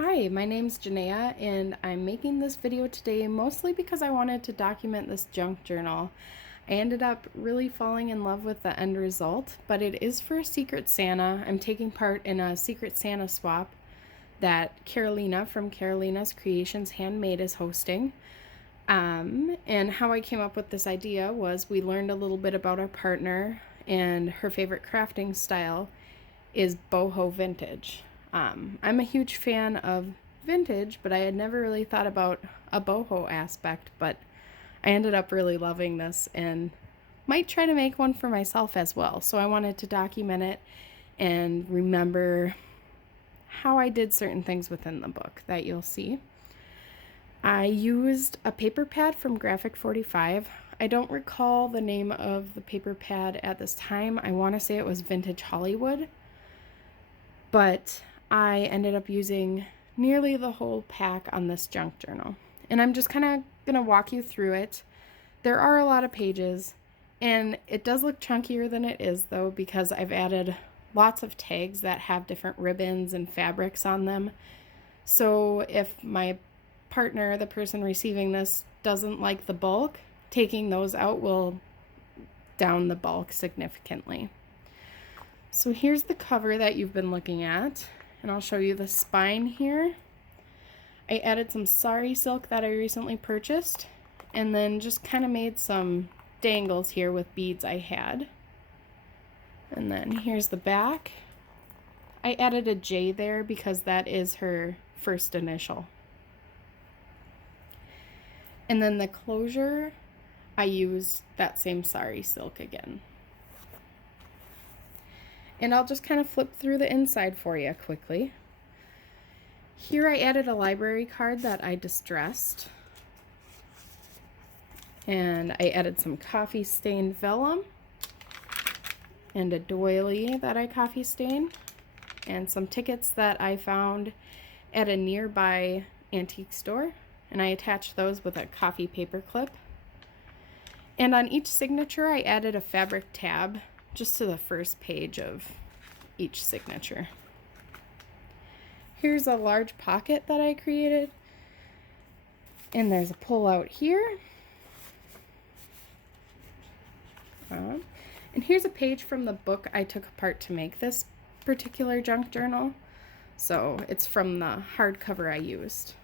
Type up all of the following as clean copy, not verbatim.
Hi, my name's Janaea, and I'm making this video today mostly because I wanted to document this junk journal. I ended up really falling in love with the end result, but it is for a Secret Santa. I'm taking part in a Secret Santa swap that Carolina from Carolina's Creations Handmade is hosting. And how I came up with this idea was we learned a little bit about our partner, and her favorite crafting style is boho vintage. I'm a huge fan of vintage, but I had never really thought about a boho aspect, but I ended up really loving this and might try to make one for myself as well. So I wanted to document it and remember how I did certain things within the book that you'll see. I used a paper pad from Graphic 45. I don't recall the name of the paper pad at this time. I want to say it was Vintage Hollywood, but I ended up using nearly the whole pack on this junk journal. And I'm just kind of going to walk you through it. There are a lot of pages, and it does look chunkier than it is, though, because I've added lots of tags that have different ribbons and fabrics on them. So if my partner, the person receiving this, doesn't like the bulk, taking those out will down the bulk significantly. So here's the cover that you've been looking at, and I'll show you the spine here. I added some sari silk that I recently purchased, and then just kind of made some dangles here with beads I had. And then here's the back. I added a J there because that is her first initial. And then the closure, I used that same sari silk again. And I'll just kind of flip through the inside for you quickly. Here I added a library card that I distressed. And I added some coffee stained vellum and a doily that I coffee stained and some tickets that I found at a nearby antique store. And I attached those with a coffee paper clip. And on each signature I added a fabric tab just to the first page of each signature. Here's a large pocket that I created, and there's a pull out here. And here's a page from the book I took apart to make this particular junk journal. So it's from the hardcover I used.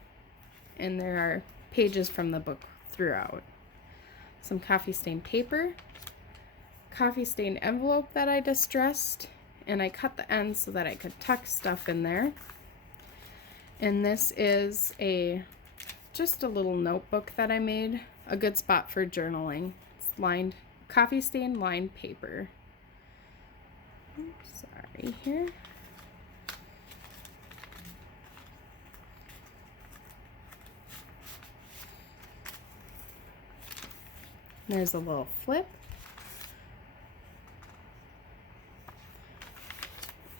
And there are pages from the book throughout. Some coffee stained paper, coffee stained envelope that I distressed, and I cut the ends so that I could tuck stuff in there. And this is just a little notebook that I made, a good spot for journaling. It's lined, coffee stained lined paper. Sorry here. There's a little flip.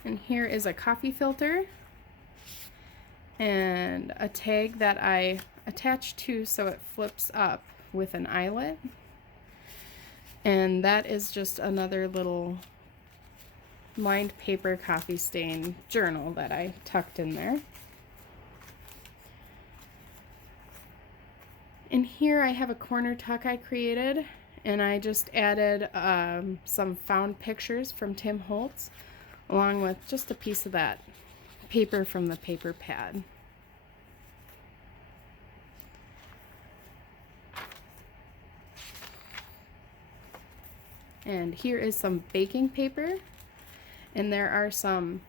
And here is a coffee filter and a tag that I attached to so it flips up with an eyelet. And that is just another little lined paper coffee stain journal that I tucked in there. And here I have a corner tuck I created, and I just added some found pictures from Tim Holtz, along with just a piece of that paper from the paper pad. And here is some baking paper, and there are some,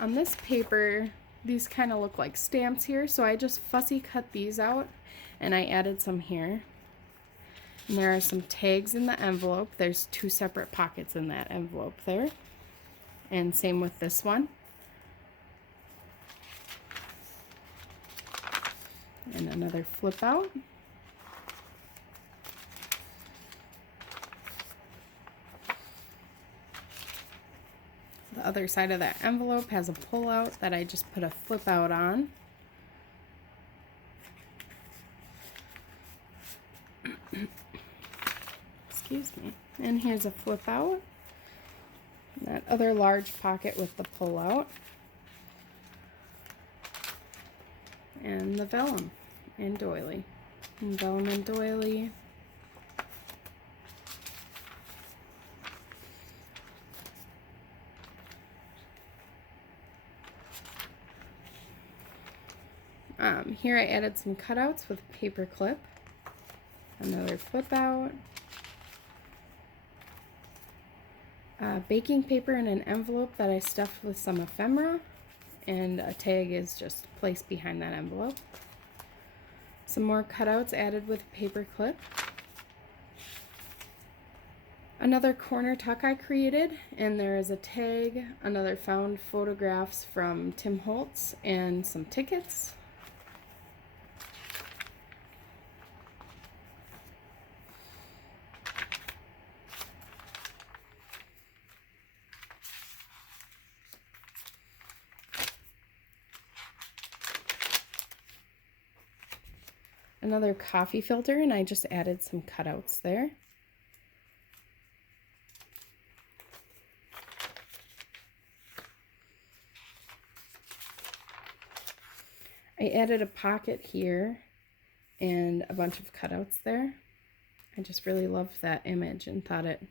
on this paper, these kind of look like stamps here, so I just fussy cut these out, and I added some here. And there are some tags in the envelope. There's two separate pockets in that envelope there. And same with this one. And another flip out. The other side of that envelope has a pull out that I just put a flip out on. Excuse me. And here's a flip out. That other large pocket with the pull out. and the vellum and doily. And vellum and doily. Here I added some cutouts with a paper clip, another flip out, baking paper in an envelope that I stuffed with some ephemera, and a tag is just placed behind that envelope. Some more cutouts added with a paper clip. Another corner tuck I created, and there is a tag, another found photographs from Tim Holtz, and some tickets. Another coffee filter, and I just added some cutouts there. I added a pocket here and a bunch of cutouts there. I just really loved that image and thought it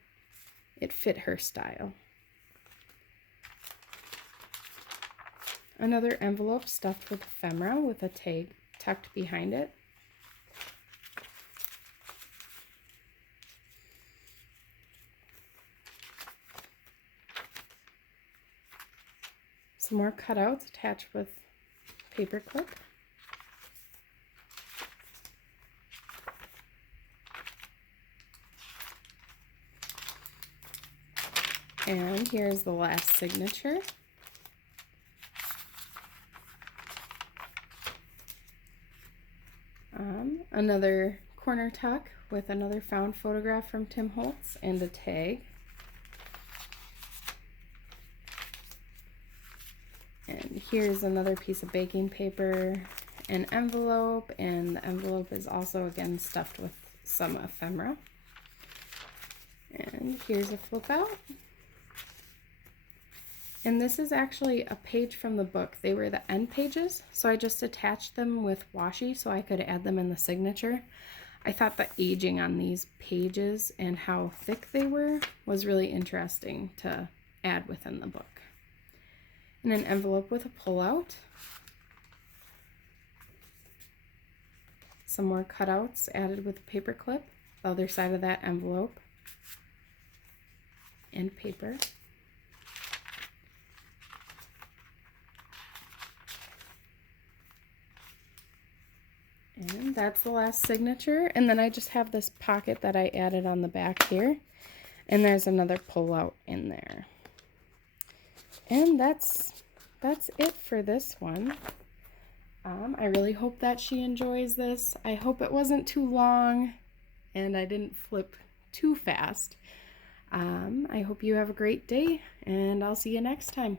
fit her style. Another envelope stuffed with ephemera with a tag tucked behind it. Some more cutouts attached with paper clip. And here's the last signature. Another corner tuck with another found photograph from Tim Holtz and a tag. And here's another piece of baking paper, an envelope, and the envelope is also again stuffed with some ephemera. And here's a flip out. And this is actually a page from the book. They were the end pages, so I just attached them with washi so I could add them in the signature. I thought the aging on these pages and how thick they were was really interesting to add within the book. And an envelope with a pull-out. Some more cutouts added with a paper clip, the other side of that envelope, and paper. And that's the last signature. And then I just have this pocket that I added on the back here. And there's another pull-out in there. And that's it for this one. I really hope that she enjoys this. I hope it wasn't too long and I didn't flip too fast. I hope you have a great day, and I'll see you next time.